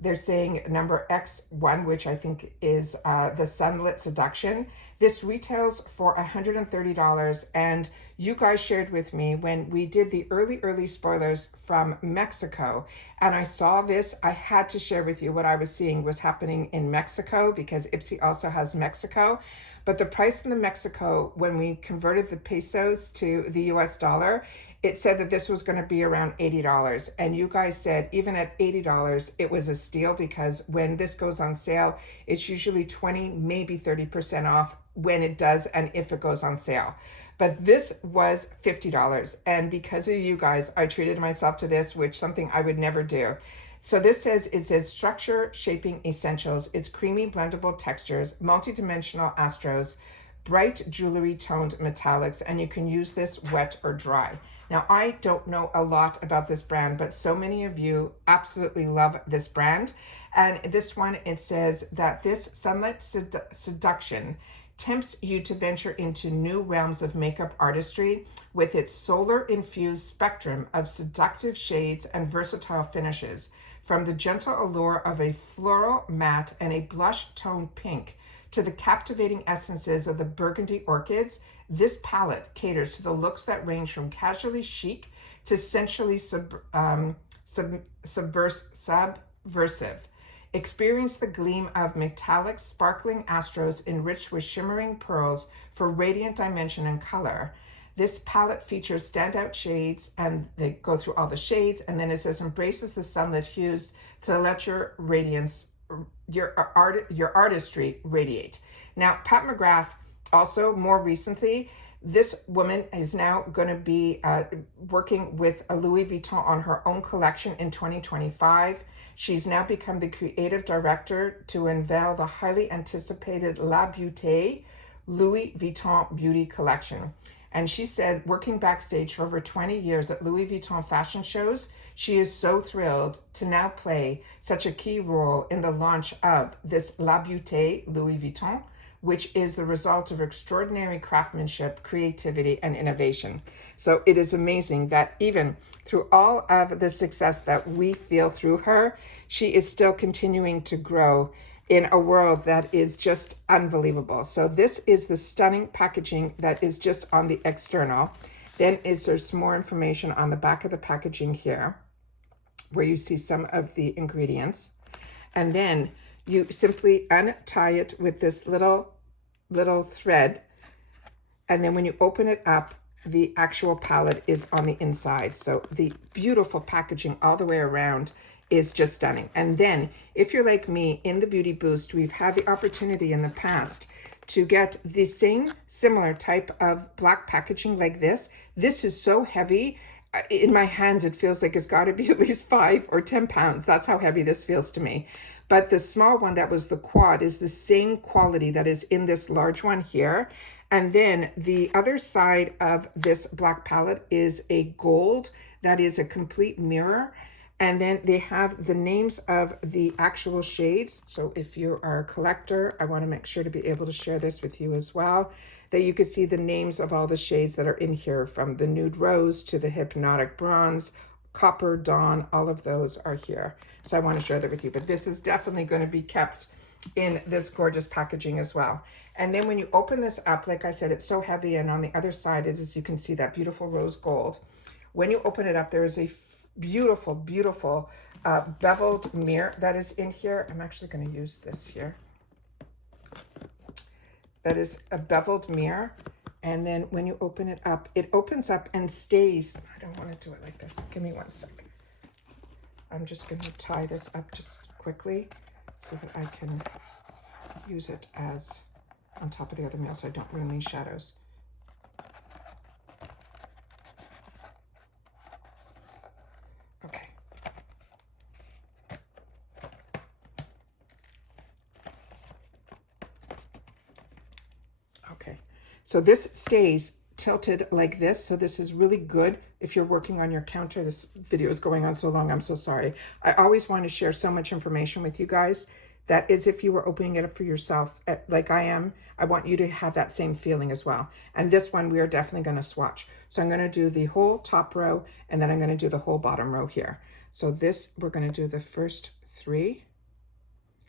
They're saying number X1, which I think is the Sunlit Seduction. This retails for $130, and you guys shared with me when we did the early spoilers from Mexico, and I saw this. I had to share with you what I was seeing was happening in Mexico, because IPSY also has Mexico. But the price in the Mexico, when we converted the pesos to the US dollar, it said that this was going to be around $80. And you guys said even at $80, it was a steal, because when this goes on sale, it's usually 20, maybe 30% off when it does, and if it goes on sale. But this was $50. And because of you guys, I treated myself to this, which something I would never do. So this says, it says structure shaping essentials. It's creamy blendable textures, multi-dimensional astros, bright jewelry toned metallics, and you can use this wet or dry. Now, I don't know a lot about this brand, but so many of you absolutely love this brand. And this one, it says that this Sunlit Seduction tempts you to venture into new realms of makeup artistry with its solar-infused spectrum of seductive shades and versatile finishes. From the gentle allure of a floral matte and a blush toned pink to the captivating essences of the burgundy orchids, this palette caters to the looks that range from casually chic to sensually subversive. Experience the gleam of metallic, sparkling astros enriched with shimmering pearls for radiant dimension and color. This palette features standout shades, and they go through all the shades, and then it says embraces the sunlit hues to let your radiance, your artistry radiate. Now, Pat McGrath, also more recently, this woman is now going to be working with Louis Vuitton on her own collection in 2025. She's now become the creative director to unveil the highly anticipated La Beauté Louis Vuitton Beauty Collection. And she said, working backstage for over 20 years at Louis Vuitton fashion shows, she is so thrilled to now play such a key role in the launch of this La Beauté Louis Vuitton, which is the result of extraordinary craftsmanship, creativity, and innovation. So it is amazing that even through all of the success that we feel through her, she is still continuing to grow in a world that is just unbelievable. So this is the stunning packaging that is just on the external. Then there's some more information on the back of the packaging here, where you see some of the ingredients. And then you simply untie it with this little thread. And then when you open it up, the actual palette is on the inside. So the beautiful packaging all the way around is just stunning. And then if you're like me in the Beauty Boost, we've had the opportunity in the past to get the same similar type of black packaging like this. This is so heavy. In my hands, it feels like it's got to be at least 5 or 10 pounds. That's how heavy this feels to me. But the small one that was the quad is the same quality that is in this large one here. And then the other side of this black palette is a gold that is a complete mirror. And then they have the names of the actual shades. So if you are a collector, I want to make sure to be able to share this with you as well, that you could see the names of all the shades that are in here, from the nude rose to the hypnotic bronze, copper, dawn, all of those are here. So I want to share that with you. But this is definitely going to be kept in this gorgeous packaging as well. And then when you open this up, like I said, it's so heavy. And on the other side, it is, you can see that beautiful rose gold. When you open it up, there is a beautiful, beautiful beveled mirror that is in here. I'm actually going to use this here. That is a beveled mirror. And then when you open it up, it opens up and stays. I don't want to do it like this. Give me 1 second. I'm just going to tie this up just quickly so that I can use it as on top of the other mirror so I don't ruin these shadows. Okay. Okay. So this stays tilted like this. So this is really good if you're working on your counter. This video is going on so long. I'm so sorry. I always want to share so much information with you guys. That is if you were opening it up for yourself, like I am. I want you to have that same feeling as well. And this one, we are definitely going to swatch. So I'm going to do the whole top row, and then I'm going to do the whole bottom row here. So this, we're going to do the first 3.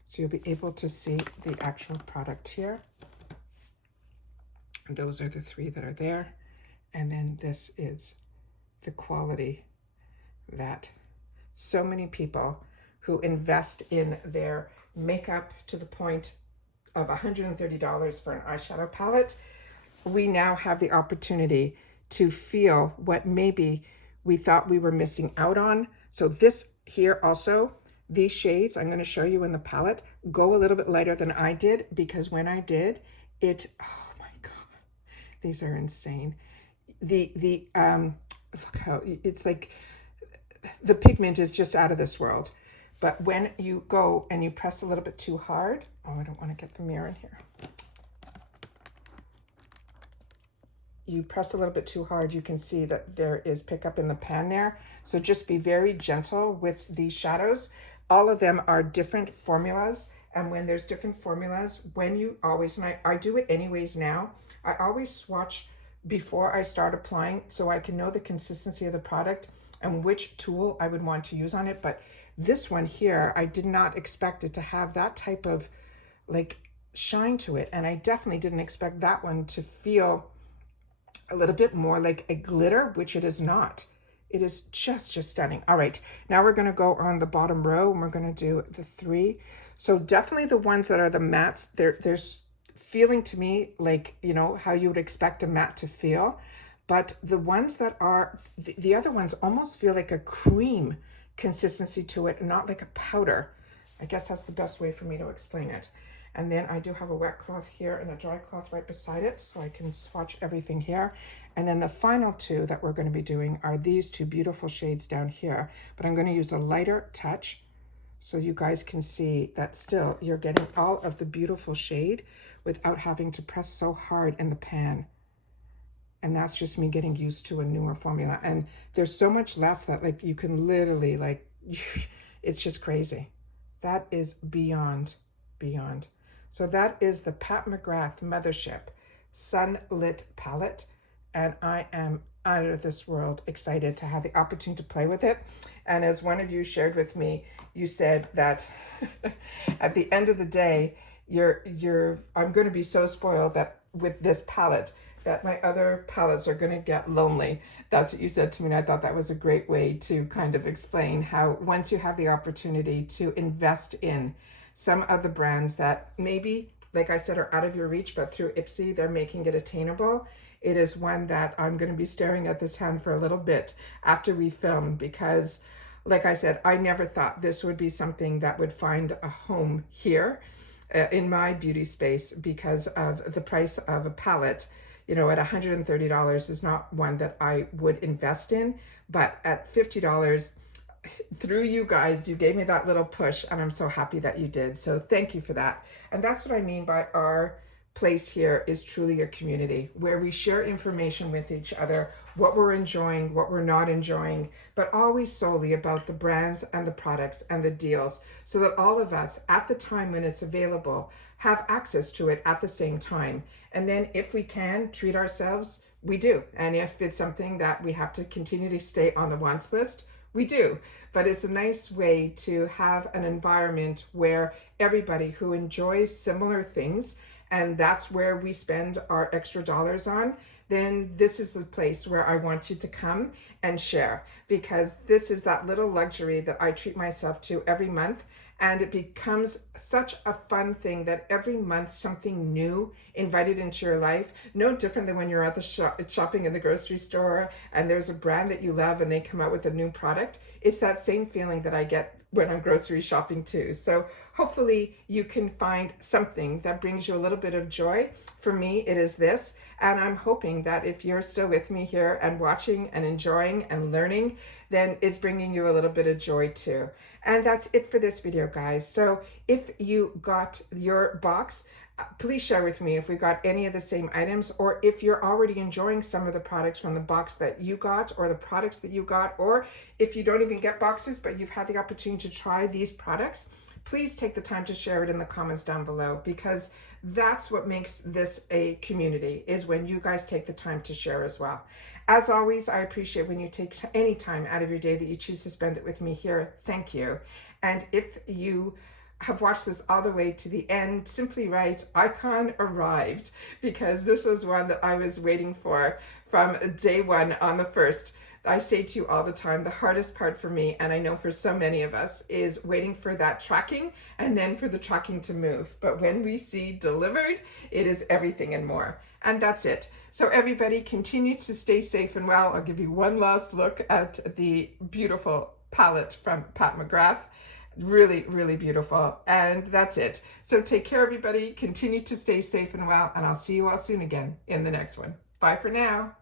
So you'll be able to see the actual product here. And those are the 3 that are there. And then this is the quality that so many people who invest in their makeup to the point of $130 for an eyeshadow palette, we now have the opportunity to feel what maybe we thought we were missing out on. So this here also, these shades I'm going to show you in the palette go a little bit lighter than I did, because when I did it, oh my God, these are insane. Look how it's like the pigment is just out of this world. But when you go and you press a little bit too hard, oh, I don't want to get the mirror in here. You press a little bit too hard, you can see that there is pickup in the pan there. So just be very gentle with these shadows. All of them are different formulas. And when there's different formulas, when you always, and I do it anyways now, I always swatch before I start applying so I can know the consistency of the product and which tool I would want to use on it. But this one here, I did not expect it to have that type of like shine to it. And I definitely didn't expect that one to feel a little bit more like a glitter, which it is not. It is just stunning. All right, now we're going to go on the bottom row and we're going to do the 3. So definitely the ones that are the mattes, there's feeling to me like, you know, how you would expect a matte to feel. But the ones that are, the other ones almost feel like a cream consistency to it and not like a powder. I guess that's the best way for me to explain it. And then I do have a wet cloth here and a dry cloth right beside it, so I can swatch everything here. And then the final 2 that we're going to be doing are these 2 beautiful shades down here. But I'm going to use a lighter touch so you guys can see that still you're getting all of the beautiful shade without having to press so hard in the pan. And that's just me getting used to a newer formula. And there's so much left that like you can literally like, it's just crazy. That is beyond. So that is the Pat McGrath Mothership Sunlit Palette. And I am out of this world excited to have the opportunity to play with it. And as one of you shared with me, you said that at the end of the day, I'm going to be so spoiled that with this palette that my other palettes are going to get lonely. That's what you said to me, and I thought that was a great way to kind of explain how once you have the opportunity to invest in some of the brands that maybe, like I said, are out of your reach, but through IPSY, they're making it attainable. It is one that I'm going to be staring at this hand for a little bit after we film, because like I said, I never thought this would be something that would find a home here in my beauty space because of the price of a palette. You know, at $130 is not one that I would invest in, but at $50, through you guys, you gave me that little push, and I'm so happy that you did. So thank you for that. And that's what I mean by our place here is truly a community where we share information with each other, what we're enjoying, what we're not enjoying, but always solely about the brands and the products and the deals, so that all of us at the time when it's available have access to it at the same time. And then if we can treat ourselves, we do. And if it's something that we have to continue to stay on the wants list, we do. But it's a nice way to have an environment where everybody who enjoys similar things, and that's where we spend our extra dollars on, then this is the place where I want you to come and share, because this is that little luxury that I treat myself to every month. And it becomes such a fun thing that every month something new invited into your life, no different than when you're at the shopping in the grocery store and there's a brand that you love and they come out with a new product. It's that same feeling that I get when I'm grocery shopping too. So hopefully you can find something that brings you a little bit of joy. For me, it is this. And I'm hoping that if you're still with me here and watching and enjoying and learning, then it's bringing you a little bit of joy too. And that's it for this video, guys. So if you got your box, please share with me if we got any of the same items, or if you're already enjoying some of the products from the box that you got, or the products that you got, or if you don't even get boxes, but you've had the opportunity to try these products, please take the time to share it in the comments down below, because that's what makes this a community, is when you guys take the time to share as well. As always, I appreciate when you take any time out of your day that you choose to spend it with me here. Thank you. And if you have watched this all the way to the end, simply write icon arrived, because this was one that I was waiting for from day one on the 1st. I say to you all the time, the hardest part for me, and I know for so many of us, is waiting for that tracking and then for the tracking to move. But when we see delivered, it is everything and more. And that's it. So everybody, continue to stay safe and well. I'll give you one last look at the beautiful palette from Pat McGrath. Really, really beautiful. And that's it. So take care, everybody. Continue to stay safe and well, and I'll see you all soon again in the next one. Bye for now.